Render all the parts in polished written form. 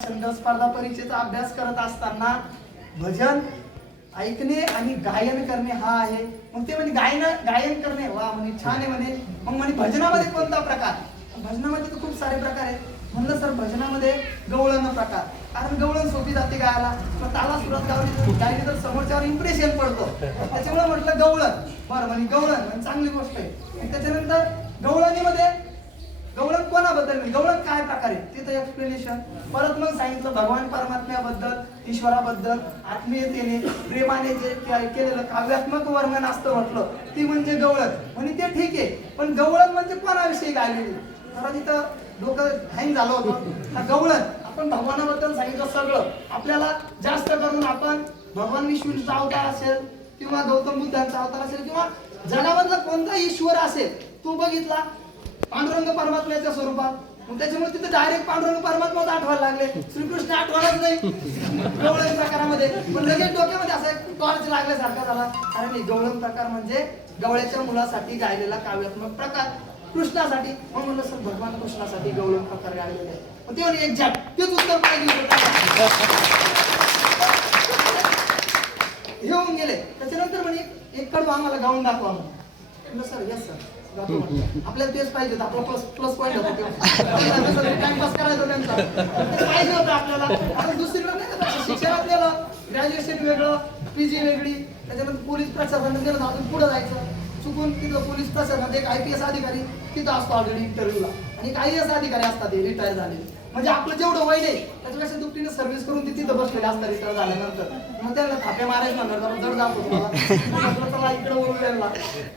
छंद स्पर्धा परीक्षेचा अभ्यास करत असताना भजन ऐकणे आणि गायन करणे हा आहे. मग ते म्हणजे गायन करणे वा म्हणे छान आहे म्हणे. मग म्हणे भजनामध्ये कोणता प्रकार? भजनामध्ये तर खूप सारे प्रकार आहेत. म्हणलं सर भजनामध्ये गवळण प्रकार, कारण गवळण सोपी जाते गायला, मग ताला सुरात गायली तर समोरच्यावर इम्प्रेशन पडतं, त्याच्यामुळे म्हटलं गवळण. बरं म्हणजे गवळण म्हणजे चांगली गोष्ट आहे. आणि त्याच्यानंतर गवळणीमध्ये गवळण कोणाबद्दल, गवळण काय प्रकार आहे तिथं एक्सप्लेनेशन. परत मग सांगितलं भगवान परमात्म्याबद्दल, ईश्वराबद्दल आत्मीयतेने प्रेमाने जे केलेलं काव्यात्मक वर्णन असतं म्हटलं ती म्हणजे गवळण. म्हणजे ते ठीक आहे, पण गवळण म्हणजे कोणाविषयी गायलेली? जरा तिथं डोकं हँग झालं होतं. गवळण आपण भगवानाबद्दल सांगितलं सगळं. आपल्याला जास्त करून आपण भगवान विष्णूचा अवतार असेल किंवा गौतम बुद्धांचा अवतार असेल किंवा जगामधला कोणता ईश्वर असेल तो बघितला पांडुरंग परमात्म्याच्या स्वरूपात. मग त्याच्यामुळे तिथे डायरेक्ट पांडुरंग परमात्माच आठवायला लागले, श्रीकृष्ण आठवणच नाही गवळण प्रकारामध्ये. पण लगेच डोक्यामध्ये असं एक टॉर्च लागल्यासारखा झाला, कारण हे गवळण प्रकार म्हणजे गवळ्याच्या मुलासाठी गायलेला काव्यात्मक प्रकार, कृष्णासाठी. मग म्हणलं सर भगवान कृष्णासाठी गवळण प्रकार गायलेला आहे. मग ते म्हणजे एक्झॅक्ट तेच उत्तर पाहिजे हे होऊन गेले. त्याच्यानंतर म्हणे एक कडू आम्हाला गाऊन दाखवा म्हणून. सर यस सर आपल्याला तेच पाहिजे होतं, आपला प्लस पॉईंट होता टाइमपास करायचा त्यांचा पाहिजे होतं आपल्याला. आपण दुसरीकडे नाही का शिक्षण, आपल्याला ग्रॅज्युएशन वेगळं, पीजी वेगळी, त्याच्यानंतर पोलीस प्रशासन गेलं अजून पुढे जायचं. चुकून तिथं पोलीस प्रशासनात एक IPS अधिकारी तिथं असतो ऑलरेडी इंटरव्ह्यूला, आणि एक IAS अधिकारी असतात ते रिटायर झालेले. म्हणजे आपलं जेवढं वय नाही त्याच्यापेक्षा दुपटीने सर्व्हिस करून ते तिथं बसलेले असतात रिटायर झाल्यानंतर. मग त्यांना थापे मारायचं म्हणलं जर जातो तुम्हाला इकडे ओळखला.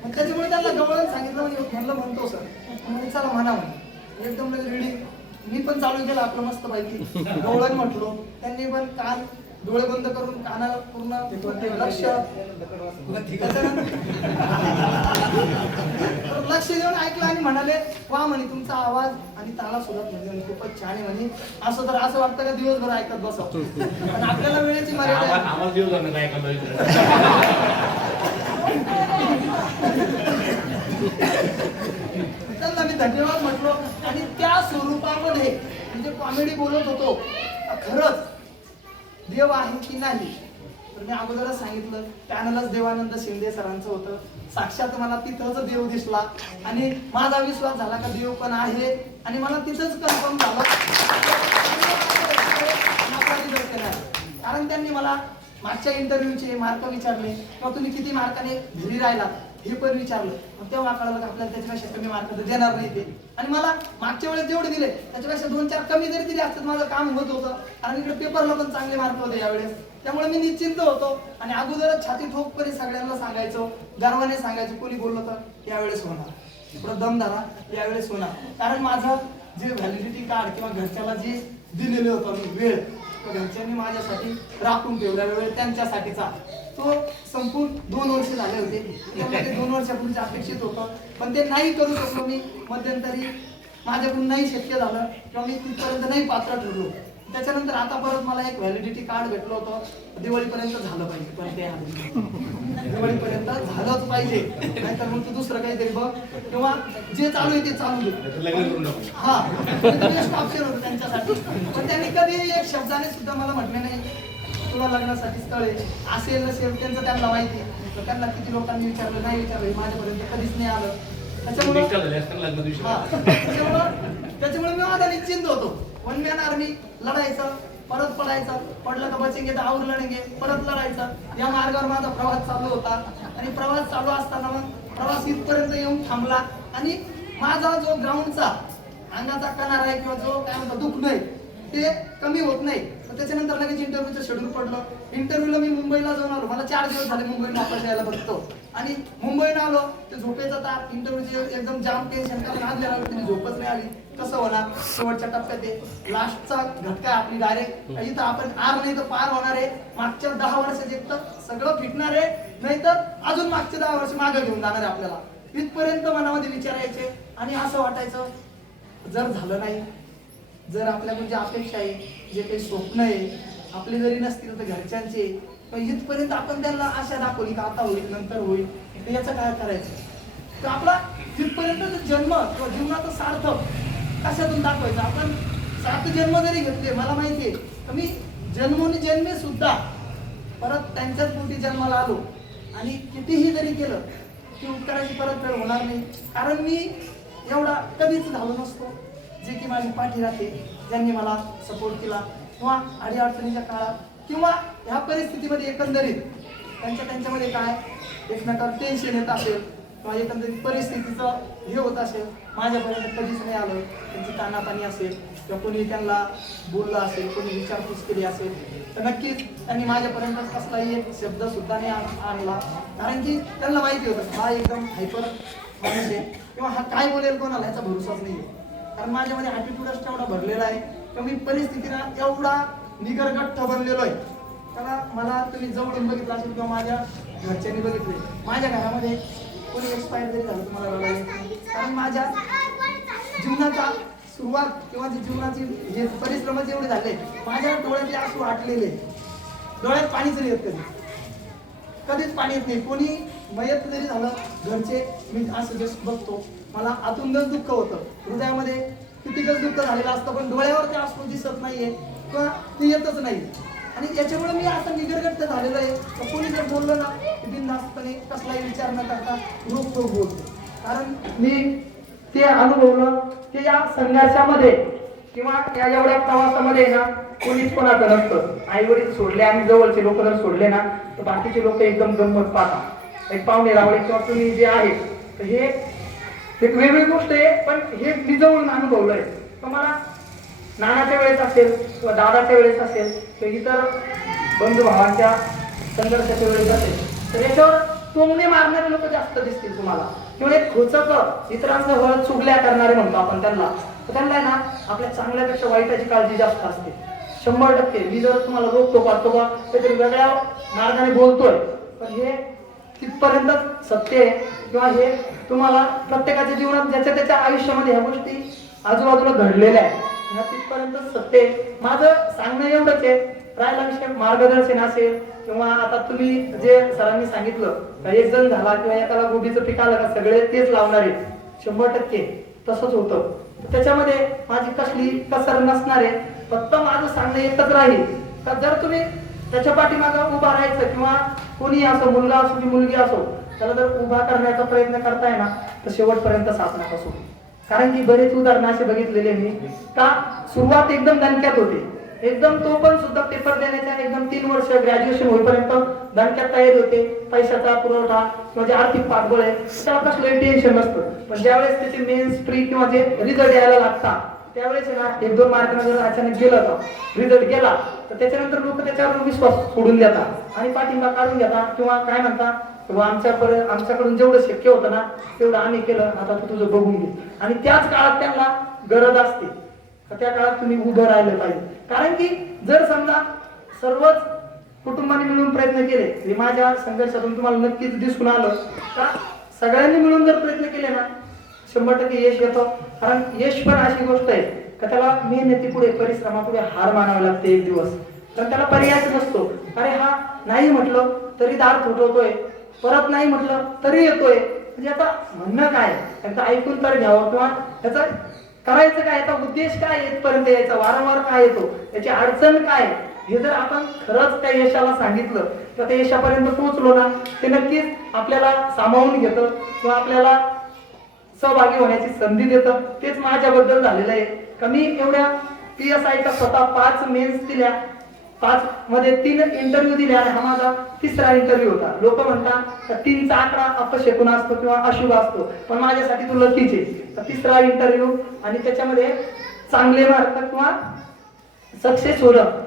मग त्याच्यामुळे त्यांना गवळण सांगितलं, म्हणलं म्हणतो सर, म्हणजे चला म्हणा म्हणे. एकदम रेडी मी पण चालू केलं आपलं मस्त पैकी गवळण म्हटलो. त्यांनी पण कान डोळे बंद करून कानाला पूर्ण लक्ष देऊन ऐकलं आणि म्हणाले वा म्हणे तुमचा आवाज आणि ताला सुरत म्हणजे खूपच छान आहे म्हणे. असं तर असं वाटतं का दिवसभर ऐकत बसावं, पण आपल्याला वेळेची मर्यादा त्यांना मी धन्यवाद म्हटलो. आणि त्या स्वरूपामध्ये म्हणजे कॉमेडी बोलत होतो, खरंच देव आहे की नाही तर मी अगोदरच सांगितलं पॅनलच देवानंद शिंदे सरांचं होतं. साक्षात मला तिथंच देव दिसला आणि माझा विश्वास झाला का देव पण आहे, आणि मला तिथंच कन्फर्म झालं. कारण त्यांनी मला मागच्या इंटरव्ह्यूचे मार्क विचारले किंवा तुम्ही किती मार्काने घरी राहिला हे पण विचारलं. तेव्हा कळलं की आपल्याला त्याच्यापेक्षा कमी मार्क तर देणार नाही ते. आणि मला मागच्या वेळेस जेवढे दिले त्याच्यापेक्षा 2-4 कमी जरी दिले असतात माझं काम होत होतं, आणि इकडे पेपरला पण चांगले मार्क होते यावेळेस. त्यामुळे मी निश्चिंत होतो आणि अगोदरच छाती ठोकपणे सगळ्यांना सांगायचो, गर्वाने सांगायचो. कोणी बोललं तर यावेळेस होणार, थोडं दम धरा, यावेळेस होणार. कारण माझं जे व्हॅलिडिटी कार्ड किंवा घरच्याला जे दिलेले होतं वेळ, घरच्यांनी माझ्यासाठी राखून ठेवला वेळ त्यांच्यासाठीचा, तो संपूर्ण 2 वर्ष झाले होते. त्यामध्ये 2 वर्षापूर्वीच अपेक्षित होतं, पण ते नाही करू शकलो मी. मध्यंतरी माझ्याकडून नाही शक्य झालं किंवा मी तिथपर्यंत नाही पात्र ठरलो. त्याच्यानंतर आता परत मला एक व्हॅलिडिटी कार्ड भेटलं होतं. दिवाळीपर्यंत झालं पाहिजे, पण ते दिवाळीपर्यंत झालंच पाहिजे, नाहीतर मग तू दुसरं काहीतरी बघ किंवा जे चालू आहे ते चालू दे. हा बेस्ट ऑप्शन होतं त्यांच्यासाठी. पण त्यांनी कधी एक शब्दाने सुद्धा मला म्हटले नाही तुला लग्नासाठी स्थळ आहे असेल नसेल त्यांचं त्यांना माहिती. त्यांना किती लोकांनी विचारलं नाही विचारलं माझ्यापर्यंत कधीच नाही आलं. त्याच्यामुळे मी माझा निश्चिंत होतो. वन मॅन आर्मी लढायचं, परत पडायचं, पडलं का बचेंगे तर और लढेंगे, परत लढायचं. या मार्गावर माझा प्रवास चालू होता. आणि प्रवास चालू असताना मग प्रवास इथपर्यंत येऊन थांबला. आणि माझा जो ग्राउंडचा अंगाचा कणारा आहे किंवा जो काय म्हणतो दुखणं आहे ते कमी होत नाही. त्याच्यानंतर लगेच इंटरव्ह्यूचं शेड्यूल पडलं. इंटरव्ह्यूला मी मुंबईला जाऊन आलो. मला 4 दिवस झाले मुंबईला वापस यायला बघतो. आणि मुंबईला आलो ते झोपेचा ताप, इंटरव्ह्यूचे एकदम जाम टेन्शन, कारण आदल्या रात्री झोपच नाही आली. कसं होणार, शेवटच्या टप्प्यात आहे, लास्टचा घटका आपली डायरेक्ट इथं आपण आर नाही तर पार होणार आहे. मागच्या 10 वर्षाचे एक तर सगळं फिटणार आहे, नाहीतर अजून मागचे 10 वर्ष मागे घेऊन जाणार आहे आपल्याला. इथपर्यंत मनामध्ये विचारायचे. आणि असं वाटायचं जर झालं नाही, जर आपल्याकडून जे अपेक्षा आहे, जे काही स्वप्न आहे आपले जरी नसतील तर घरच्यांचे, पण इथपर्यंत आपण त्यांना आशा दाखवली का आता होईल नंतर होईल, तर याचं काय करायचं. तर आपला तिथपर्यंत जन्म किंवा जीवनाचं सार्थक कशातून दाखवायचं. आपण 7 जन्म जरी घेतले, मला माहिती आहे तर मी जन्मोनी सुद्धा परत त्यांच्याच पोटी जन्माला आलो आणि कितीही जरी केलं की उत्तराची परतफेड होणार नाही. कारण मी एवढा कधीच झालो नसतो जे की माझी पाठी राहते, ज्यांनी मला सपोर्ट केला किंवा अडीअडचणीच्या काळात किंवा ह्या परिस्थितीमध्ये एकंदरीत त्यांच्यामध्ये काय एकमेकावर टेन्शन येत असेल किंवा एकंदरीत परिस्थितीचं हे होत असेल, माझ्यापर्यंत कधीच नाही आलं. त्यांची तानातानी असेल किंवा कोणी त्यांना बोललं असेल, कोणी विचारपूस केली असेल तर नक्कीच त्यांनी माझ्यापर्यंत कसलाही एक शब्द सुद्धा नाही आणला. कारण की त्यांना माहिती होतं हा एकदम हायपर माणूस आहे किंवा हा काय बोलेल कोणाला ह्याचा भरोसाच नाही आहे. कारण माझ्यामध्ये ॲटिट्यूडच तेवढा भरलेला आहे किंवा मी परिस्थितीला एवढा निगरगट्ट बनलेलो आहे. त्याला मला तुम्ही जवळून बघितलं असेल किंवा माझ्या घरच्यांनी बघितले, माझ्या घरामध्ये कोणी एक्सपायर जरी झालं तुम्हाला रडायला येत नाही. कारण माझ्या जीवनाचा सुरुवात किंवा जीवनाची हे परिश्रम जेवढे झाले, माझ्या डोळ्यातले आसू आटलेले, डोळ्यात पाणीच नाही येत कधीच पाणी येत नाही. कोणी मयत जरी झालं घरचे, मी असं जस्ट बघतो, मला आतूनच दुःख होतं, हृदयामध्ये कितीकच दुःख झालेलं असतं पण डोळ्यावर ते आसू दिसत नाहीये किंवा ते येतच नाही. आणि याच्यामुळे मी आता निगरगट्ट झालेलं आहे. कोणी जर बोललं ना बिनधास्तपणे कसलाही विचार न करता रोखोक बोलतो. कारण मी ते अनुभवलं की या संघर्षामध्ये किंवा या एवढ्या प्रवासामध्ये ना कोणीच कोणाचं नसतं. आई वडील सोडले आणि जवळचे लोक जर सोडले ना तर बाकीचे लोक एकदम गंमत पाहतात. एक पाहुणे रावळे किंवा तुम्ही जे आहे तर हे एक वेगळी गोष्ट आहे, पण हे मी जवळून अनुभवलंय. तर मला नानाच्या वेळेस असेल किंवा दादाच्या वेळेस असेल किंवा इतर बंधू भावांच्या संघर्षाच्या वेळेस असेल तर याच्यावर टोमणे मारणारे लोक जास्त दिसतील तुम्हाला किंवा एक खोचक इतरांचा वळ चुगल्या करणारे म्हणतो आपण त्यांना. तर त्यांना ना आपल्या चांगल्यापेक्षा वाईटाची काळजी जास्त असते 100%. मी जर तुम्हाला रोखतो पाहतो बा काहीतरी वेगळ्या मार्गाने बोलतोय पण हे तिथपर्यंत सत्य आहे किंवा हे तुम्हाला प्रत्येकाच्या जीवनात ज्याच्या त्याच्या आयुष्यामध्ये ह्या गोष्टी आजूबाजूला घडलेल्या आहेत, ह्या तिथपर्यंत सत्य आहे. माझं सांगणं एवढंच आहे. राहिला विषय मार्गदर्शन असेल किंवा आता तुम्ही जे सरांनी सांगितलं एक जण झाला किंवा एकाला गोबीचं पीक आलं का सगळे तेच लावणार आहे 100% तसंच होतं. त्याच्यामध्ये माझी कसली कसर नसणार आहे. फक्त माझं सांगणं एकच राहील का जर तुम्ही त्याच्या पाठीमागं उभा राहायचं किंवा कोणी असो, मुलगा असो की मुलगी असो, त्याला जर उभा करण्याचा प्रयत्न करताय ना तर शेवटपर्यंत साथ नका सोडू. कारण की बरेच उदाहरण असे बघितलेले मी का सुरुवात एकदम दणक्यात होते, एकदम तो पण सुद्धा पेपर देण्याच्या एकदम 3 वर्ष ग्रॅज्युएशन होईपर्यंत दणक्यात तयारी होते. पैशाचा पुरवठा किंवा जे आर्थिक पाठबळ आहे त्याला कसलंही टेन्शन नसतं. पण ज्यावेळेस त्याचे मेन्स प्री किंवा जे रिझल्ट यायला लागतात त्यावेळेस ना 1-2 मार्कांना जर अचानक गेलं तर रिझल्ट गेला तर त्याच्यानंतर लोक त्याच्यावर विश्वास सोडून देतात आणि पाठिंबा काढून घेतात किंवा काय म्हणतात किंवा आमच्याकडून जेवढं शक्य होतं ना तेवढं आम्ही केलं, आता तू तुझं बघून घे. आणि त्याच काळात त्यांना गरज असते तर त्या काळात तुम्ही उभं राहिलं पाहिजे. कारण की जर समजा सर्वच कुटुंबाने मिळून प्रयत्न केले, माझ्या संघर्षातून तुम्हाला नक्कीच दिसून आलं का सगळ्यांनी मिळून जर प्रयत्न केले ना 100% यश येतं. कारण यश पण अशी गोष्ट आहे का त्याला मेहनतीपुढे परिश्रमापुढे हार मानावे लागते एक दिवस, तर त्याला पर्यायच नसतो. अरे हा नाही म्हटलं तरी दार थोटवतोय, परत नाही म्हटलं तरी येतोय. म्हणजे आता म्हणणं काय त्याचं ऐकून तर घ्यावं किंवा त्याचा करायचं काय, याचा उद्देश काय, येतपर्यंत यायचा वारंवार काय येतो, याची अडचण काय, हे जर आपण खरंच त्या यशाला सांगितलं तर त्या यशापर्यंत पोहोचलो ना ते नक्कीच आपल्याला सामावून घेतं किंवा आपल्याला सहभागी होण्याची संधी देतं. तेच माझ्याबद्दल झालेलं आहे का मी एवढ्या PSIच्या स्वतः 5 मेन्स दिल्या, 5 मध्ये 3 इंटरव्ह्यू दिले आणि हा माझा 3रा इंटरव्ह्यू होता. लोक म्हणतात 3चा आकडा अपशकुन असतो किंवा अशुभ असतो, पण माझ्यासाठी तो लकीच आहे. 3रा इंटरव्ह्यू आणि त्याच्यामध्ये चांगले मार्क किंवा सक्सेस होलं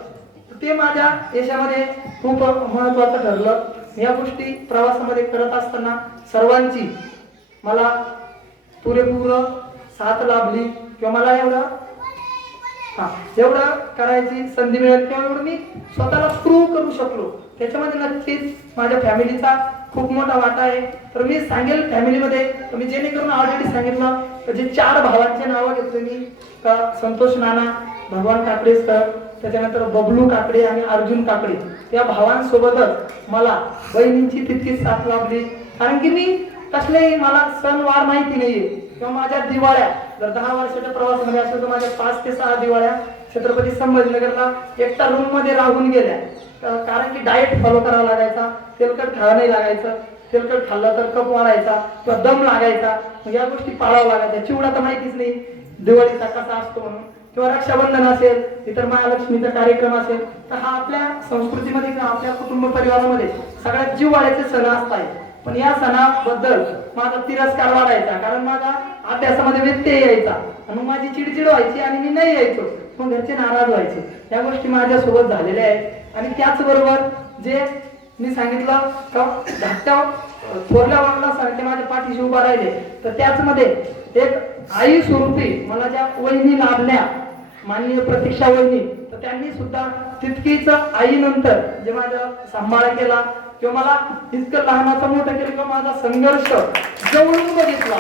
ते माझ्या यशामध्ये खूप महत्वाचं ठरलं. या गोष्टी प्रवासामध्ये करत असताना सर्वांची मला पुरेपूर साथ लाभली किंवा मला एवढं करायची संधी मिळेल किंवा एवढं मी स्वतःला प्रूव्ह करू शकलो त्याच्यामध्ये नक्कीच माझ्या फॅमिलीचा खूप मोठा वाटा आहे. तर मी सांगेल फॅमिलीमध्ये मी जेणेकरून ऑलरेडी सांगितलं जे 4 भावांचे नावं घेतले मी संतोष नाना, भगवान काकडे सर, त्याच्यानंतर बबलू काकडे आणि अर्जुन काकडे, त्या भावांसोबतच मला बहिणींची तितकीच साथ लाभली. कारण की मी कसलेही मला सणवार माहिती नाहीये किंवा माझ्या दिवाळ्या जर 10 वर्षाच्या प्रवासामध्ये असेल तर माझ्या 5 ते 6 दिवाळ्या छत्रपती संभाजीनगरला एकटा रूम मध्ये राहून गेल्या. कारण की डाएट फॉलो करावा लागायचा, तेलकट खावं नाही लागायचं, तेलकट खाल्लं तर कफ वाढायचा किंवा दम लागायचा, या गोष्टी पाळावं लागायच्या. चिवडा तर माहितीच नाही दिवाळीचा कसा असतो म्हणून, किंवा रक्षाबंधन असेल, इतर महालक्ष्मीचा कार्यक्रम असेल, तर हा आपल्या संस्कृतीमध्ये किंवा आपल्या कुटुंब परिवारामध्ये सगळ्यात जिव्हाळ्याचे सण असतात. पण या सणाबद्दल माझा तिरस्कार वाढायचा, कारण माझा अभ्यासामध्ये व्यत्यय यायचा आणि मग माझी चिडचिड व्हायची आणि मी नाही यायचो, मग घरचे नाराज व्हायचे. या गोष्टी माझ्यासोबत झालेल्या आहेत. आणि त्याचबरोबर जे मी सांगितलं का धाकट्या थोरल्या वडिलांसारखे माझ्या पाठीशी उभा राहिले, तर त्याचमध्ये एक आई स्वरूपी मला ज्या वहिनी लाभल्या, माननीय प्रतीक्षा वहिनी, तर त्यांनी सुद्धा तितकीच आईनंतर जे माझा सांभाळ केला किंवा मला इतकं लहानाचं मोठं केलं किंवा माझा संघर्ष जवळून बघितला,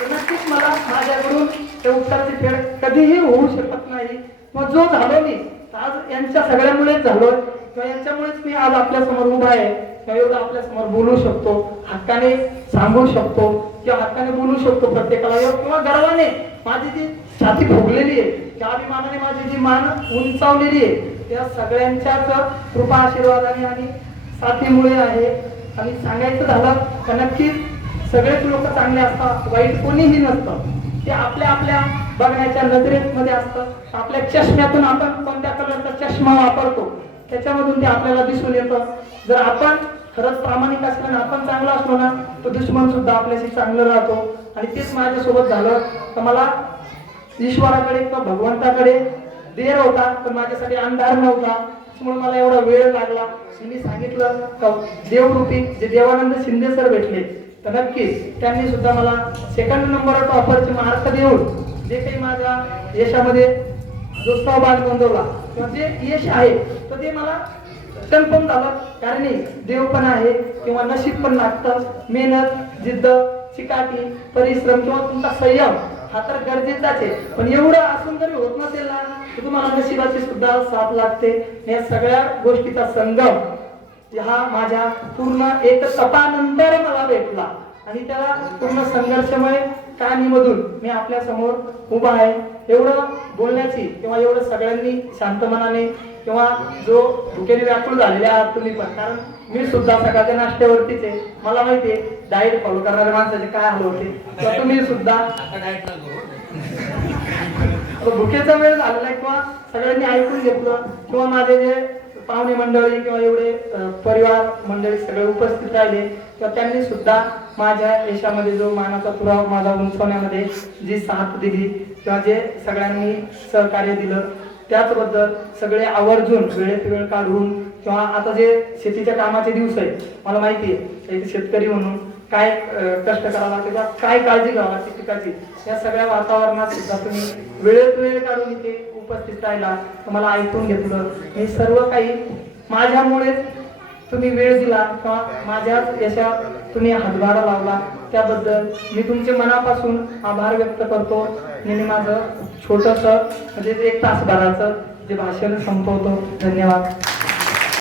तर नक्कीच मला माझ्याकडून त्या उपचाराची फेड कधीही होऊ शकत नाही. मग जो झालो मी आज यांच्या सगळ्यामुळेच झालोय किंवा यांच्यामुळेच मी आज आपल्या समोर उभा आहे किंवा एवढं आपल्या समोर बोलू शकतो, हक्काने सांगू शकतो किंवा हक्काने बोलू शकतो प्रत्येकाला, किंवा गर्वाने माझी जी छाती फुगलेली आहे, त्या अभिमानाने माझी जी मान उंचावलेली आहे, त्या सगळ्यांच्याच कृपा आशीर्वादाने आणि साथीमुळे आहे. आणि सांगायचं झालं तर नक्कीच सगळेच लोक चांगले असतात, वाईट कोणीही नसतं. ते आपल्या आपल्या बघण्याच्या नजरेमध्ये असतं. आपल्या चष्म्यातून आपण कोणत्या कलरचा चष्मा वापरतो त्याच्यामधून ते आपल्याला दिसून येतं. जर आपण खरंच प्रामाणिक असलं ना, आपण चांगला असलो ना, तर दुश्मन सुद्धा आपल्याशी चांगलं राहतो. आणि तेच माझ्यासोबत झालं. तर मला ईश्वराकडे किंवा भगवंताकडे देर होता, पण माझ्यासाठी अंधार नव्हता. त्यामुळे मला एवढा वेळ लागला. मी सांगितलं देवरूपी जे देवानंद शिंदे सर भेटले, तर नक्कीच त्यांनी सुद्धा मला सेकंड नंबर टॉपरचे मार्क देऊन जे काही माझ्या यशामध्ये जो सहभाग नोंदवला किंवा जे यश आहे तर ते मला कन्फर्म झालं. कारण देव पण आहे किंवा नशीब पण लागतं. मेहनत, जिद्द, चिकाटी, परिश्रम किंवा तुमचा संयम हा तर गरजेचाच आहे. पण एवढं असून जरी होत नसेल ना, तर तुम्हाला नशिबाची सुद्धा साथ लागते. या सगळ्या गोष्टीचा संगम हा माझ्या पूर्ण एक तपानंतर मला भेटला आणि त्याला पूर्ण संघर्षमय कहाणीमधून मी आपल्या समोर उभा आहे. एवढं बोलण्याची किंवा एवढं सगळ्यांनी शांत मनाने किंवा जो भुकेने व्याकुळ झालेले आहात तुम्ही पण, कारण मी सुद्धा सकाळच्या नाश्त्यावरतीच आहे. मला माहिती आहे डाएट फॉलो करणाऱ्या माणसाचे काय हाल होते. तर तुम्ही सुद्धा भुकेचा वेळ झालेला किंवा सगळ्यांनी ऐकून घेतलं किंवा माझे जे पाहुणे मंडळी किंवा एवढे परिवार मंडळी सगळे उपस्थित राहिले किंवा त्यांनी सुद्धा माझ्या यशामध्ये जो मानाचा तुरा माझा उंचवण्यामध्ये जी साथ दिली किंवा जे सगळ्यांनी सहकार्य दिलं, त्याचबद्दल सगळे आवर्जून वेळेत वेळ काढून किंवा आता जे शेतीच्या कामाचे दिवस आहेत, मला माहिती आहे एक शेतकरी म्हणून काय कष्ट करावं लागते किंवा काय काळजी घ्यावी लागते पिकाची, या सगळ्या वातावरणात सुद्धा तुम्ही वेळेत वेळ काढून इथे उपस्थित राहिला, तुम्हाला ऐकून घेतलं. हे सर्व काही माझ्यामुळेच तुम्ही वेळ दिला किंवा माझ्या यशात तुम्ही हातभार लावला, त्याबद्दल मी तुमचे मनापासून आभार व्यक्त करतो. आणि माझं छोटंसं म्हणजे 1 तासभराचं जे भाषण संपवतो. धन्यवाद.